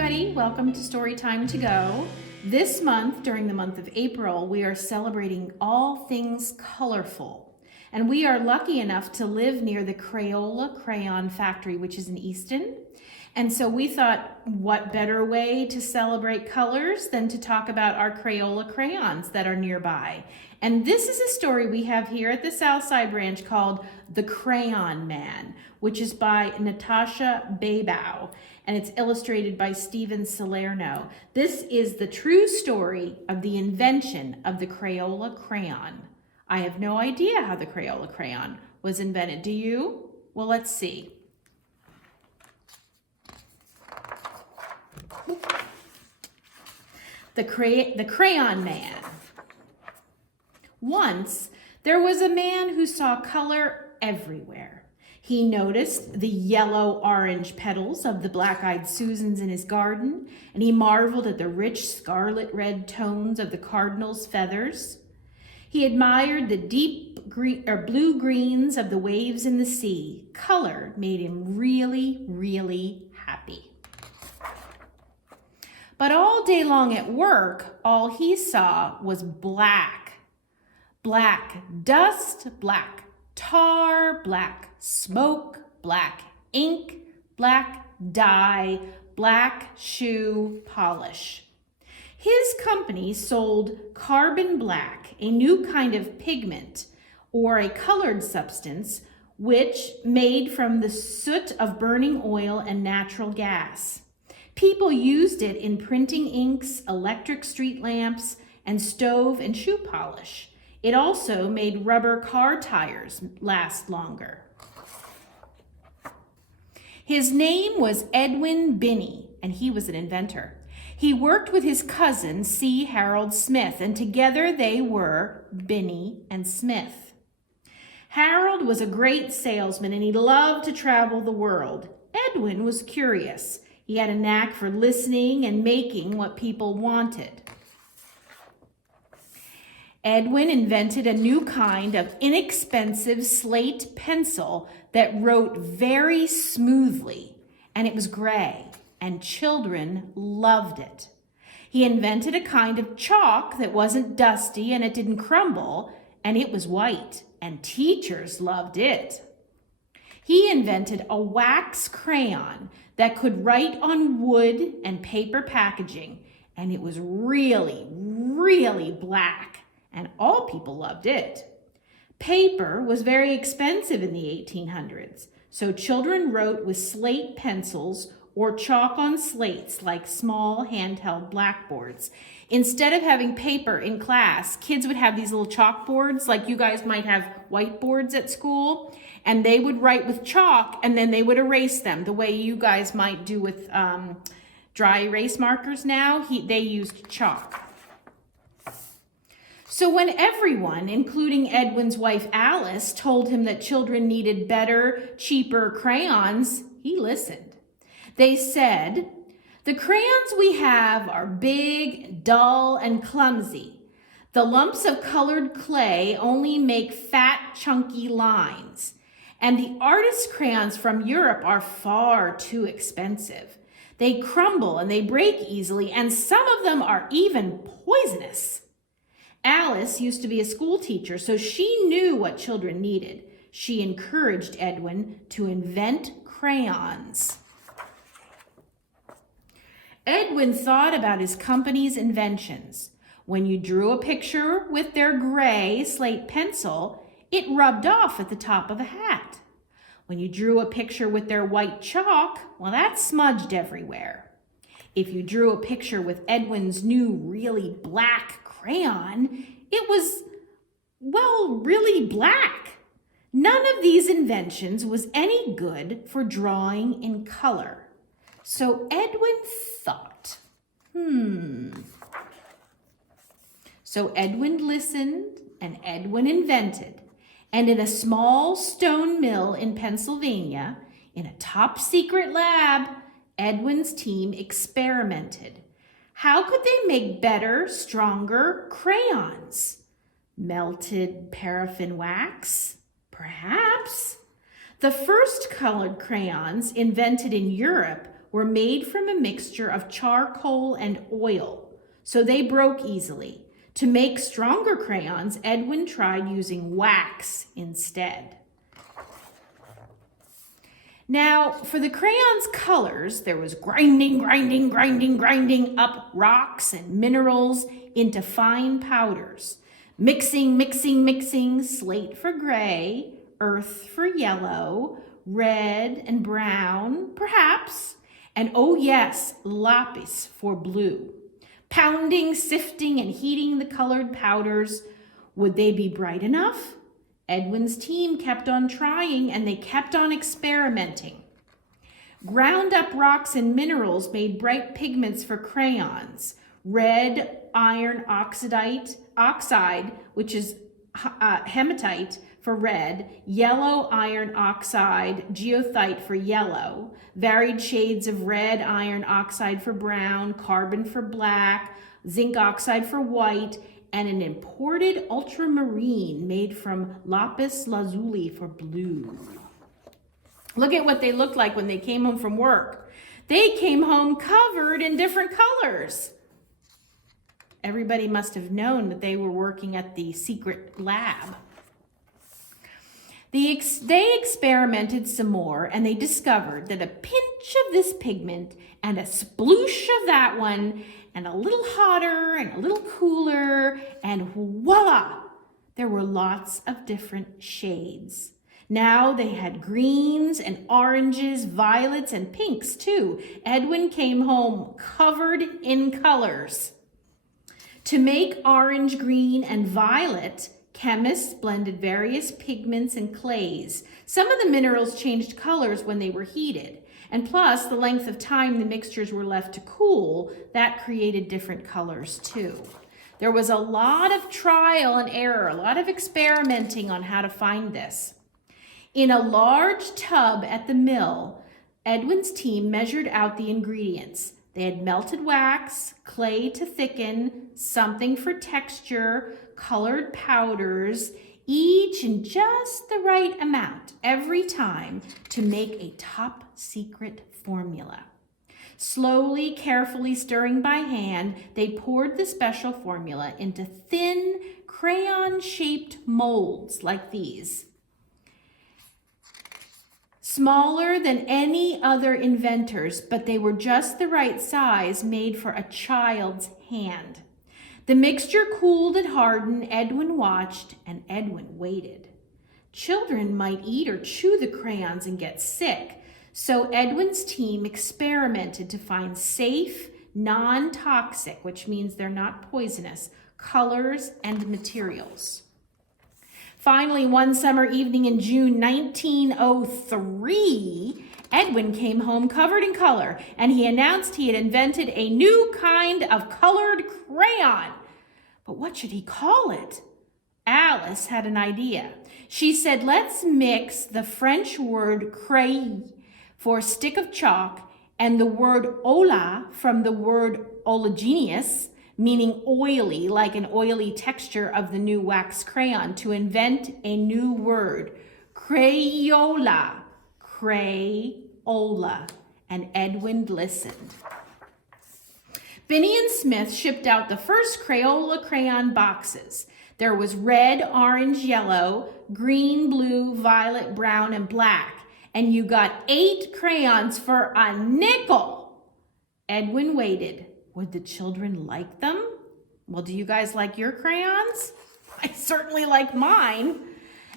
everybody, welcome to Storytime to Go. This month, during the month of April, we are celebrating all things colorful. And we are lucky enough to live near the Crayola crayon factory, which is in Easton. And so we thought, what better way to celebrate colors than to talk about our Crayola crayons that are nearby. And this is a story we have here at the Southside branch called The Crayon Man, which is by Natasha Babau, and it's illustrated by Steven Salerno. This is the true story of the invention of the Crayola crayon. I have no idea how the Crayola crayon was invented. Do you? Well, let's see. The Crayon Man. Once, there was a man who saw color everywhere. He noticed the yellow-orange petals of the black-eyed Susans in his garden, and he marveled at the rich scarlet-red tones of the cardinal's feathers. He admired the deep blue-greens of the waves in the sea. Color made him really, really happy. But all day long at work, all he saw was black. Black dust, black tar, black smoke, black ink, black dye, black shoe polish. His company sold carbon black, a new kind of pigment or a colored substance which made from the soot of burning oil and natural gas. People used it in printing inks, electric street lamps, and stove and shoe polish. It also made rubber car tires last longer. His name was Edwin Binney, and he was an inventor. He worked with his cousin, C. Harold Smith, and together they were Binney and Smith. Harold was a great salesman, and he loved to travel the world. Edwin was curious. He had a knack for listening and making what people wanted. Edwin invented a new kind of inexpensive slate pencil that wrote very smoothly, and it was gray, and children loved it. He invented a kind of chalk that wasn't dusty and it didn't crumble, and it was white, and teachers loved it. He invented a wax crayon that could write on wood and paper packaging, and it was really, really black. And all people loved it. Paper was very expensive in the 1800s, so children wrote with slate pencils or chalk on slates like small handheld blackboards. Instead of having paper in class, kids would have these little chalkboards, like you guys might have whiteboards at school, and they would write with chalk and then they would erase them the way you guys might do with dry erase markers now. They used chalk. So when everyone, including Edwin's wife Alice, told him that children needed better, cheaper crayons, he listened. They said, "The crayons we have are big, dull, and clumsy. The lumps of colored clay only make fat, chunky lines. And the artist crayons from Europe are far too expensive. They crumble and they break easily, and some of them are even poisonous." Alice used to be a school teacher, so she knew what children needed. She encouraged Edwin to invent crayons. Edwin thought about his company's inventions. When you drew a picture with their gray slate pencil, it rubbed off at the top of a hat. When you drew a picture with their white chalk, well, that smudged everywhere. If you drew a picture with Edwin's new really black crayon, it was, well, really black. None of these inventions was any good for drawing in color. So Edwin thought, So Edwin listened and Edwin invented. And in a small stone mill in Pennsylvania, in a top secret lab, Edwin's team experimented. How could they make better, stronger crayons? Melted paraffin wax? Perhaps. The first colored crayons invented in Europe were made from a mixture of charcoal and oil, so they broke easily. To make stronger crayons, Edwin tried using wax instead. Now, for the crayon's colors, there was grinding up rocks and minerals into fine powders. Mixing, slate for gray, earth for yellow, red and brown, perhaps, and oh yes, lapis for blue. Pounding, sifting, and heating the colored powders. Would they be bright enough? Edwin's team kept on trying and they kept on experimenting. Ground up rocks and minerals made bright pigments for crayons. Red iron oxide, which is hematite for red, yellow iron oxide, geothite for yellow, varied shades of red iron oxide for brown, carbon for black, zinc oxide for white, and an imported ultramarine made from lapis lazuli for blue. Look at what they looked like when they came home from work. They came home covered in different colors. Everybody must have known that they were working at the secret lab. They experimented some more and they discovered that a pinch of this pigment and a sploosh of that one and a little hotter and a little cooler, and voila, there were lots of different shades. Now they had greens and oranges, violets and pinks too. Edwin came home covered in colors. To make orange, green, and violet, chemists blended various pigments and clays. Some of the minerals changed colors when they were heated. And plus, the length of time the mixtures were left to cool, that created different colors too. There was a lot of trial and error, a lot of experimenting on how to find this. In a large tub at the mill, Edwin's team measured out the ingredients. They had melted wax, clay to thicken, something for texture, colored powders, each in just the right amount every time to make a top secret formula. Slowly, carefully stirring by hand, they poured the special formula into thin, crayon-shaped molds like these. Smaller than any other inventors, but they were just the right size, made for a child's hand. The mixture cooled and hardened. Edwin watched and Edwin waited. Children might eat or chew the crayons and get sick, so Edwin's team experimented to find safe, non-toxic, which means they're not poisonous, colors and materials. Finally, one summer evening in June 1903, Edwin came home covered in color, and he announced he had invented a new kind of colored crayon. But what should he call it? Alice had an idea. She said, let's mix the French word crayon for stick of chalk and the word ola from the word oleaginous, meaning oily, like an oily texture of the new wax crayon, to invent a new word, Crayola. Crayola. And Edwin listened. Binney and Smith shipped out the first Crayola crayon boxes. There was red, orange, yellow, green, blue, violet, brown, and black. And you got 8 crayons for a nickel. Edwin waited. Would the children like them? Well, do you guys like your crayons? I certainly like mine.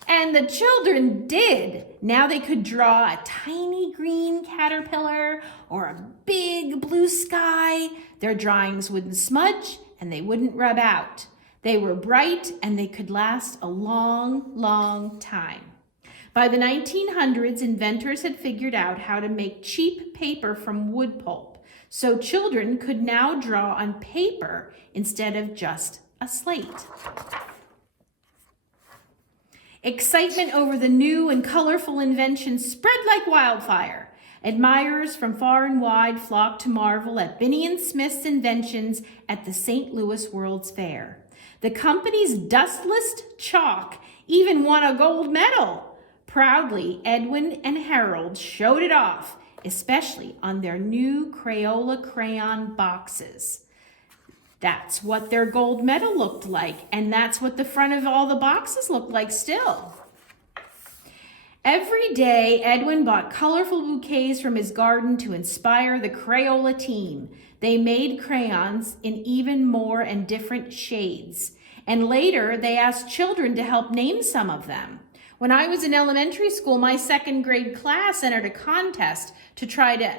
And the children did. Now they could draw a tiny green caterpillar or a big blue sky. Their drawings wouldn't smudge and they wouldn't rub out. They were bright and they could last a long, long time. By the 1900s, inventors had figured out how to make cheap paper from wood pulp, so children could now draw on paper instead of just a slate. Excitement over the new and colorful invention spread like wildfire. Admirers from far and wide flocked to marvel at Binney and Smith's inventions at the St. Louis World's Fair. The company's dustless chalk even won a gold medal. Proudly, Edwin and Harold showed it off especially on their new Crayola crayon boxes. That's what their gold medal looked like, and that's what the front of all the boxes looked like still. Every day, Edwin bought colorful bouquets from his garden to inspire the Crayola team. They made crayons in even more and different shades. And later, they asked children to help name some of them. When I was in elementary school, my second grade class entered a contest to try to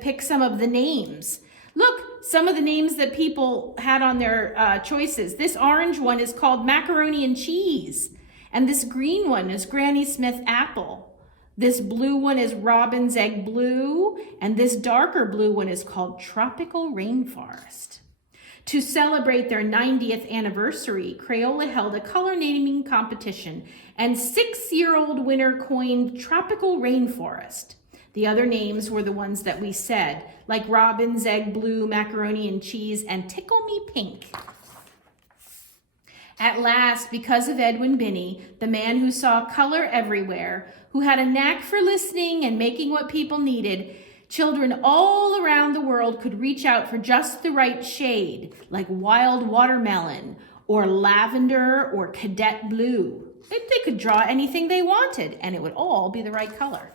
pick some of the names. Look, some of the names that people had on their choices. This orange one is called Macaroni and Cheese. And this green one is Granny Smith Apple. This blue one is Robin's Egg Blue. And this darker blue one is called Tropical Rainforest. To celebrate their 90th anniversary, Crayola held a color naming competition, and 6-year-old winner coined Tropical Rainforest. The other names were the ones that we said, like Robin's Egg Blue, Macaroni and Cheese, and Tickle Me Pink. At last, because of Edwin Binney, the man who saw color everywhere, who had a knack for listening and making what people needed, children all around the world could reach out for just the right shade, like wild watermelon, or lavender, or cadet blue. They could draw anything they wanted, and it would all be the right color.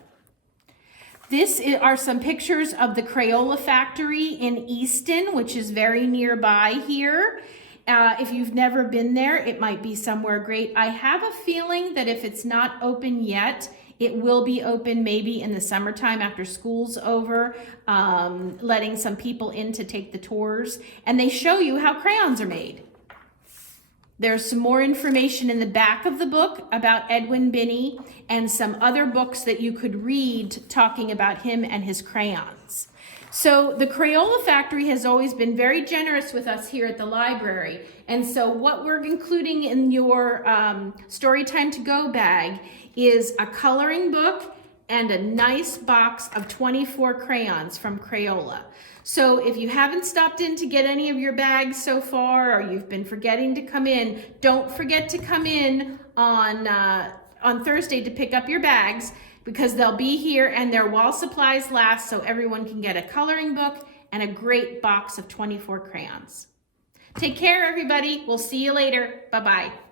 This are some pictures of the Crayola factory in Easton, which is very nearby here. If you've never been there, it might be somewhere great. I have a feeling that if it's not open yet, it will be open maybe in the summertime after school's over, letting some people in to take the tours. And they show you how crayons are made. There's some more information in the back of the book about Edwin Binney and some other books that you could read talking about him and his crayons. So the Crayola factory has always been very generous with us here at the library. And so what we're including in your Storytime to Go bag is a coloring book and a nice box of 24 crayons from Crayola. So if you haven't stopped in to get any of your bags so far, or you've been forgetting to come in, don't forget to come in on Thursday to pick up your bags, because they'll be here and they're while supplies last, so everyone can get a coloring book and a great box of 24 crayons. Take care, everybody. We'll see you later. Bye-bye.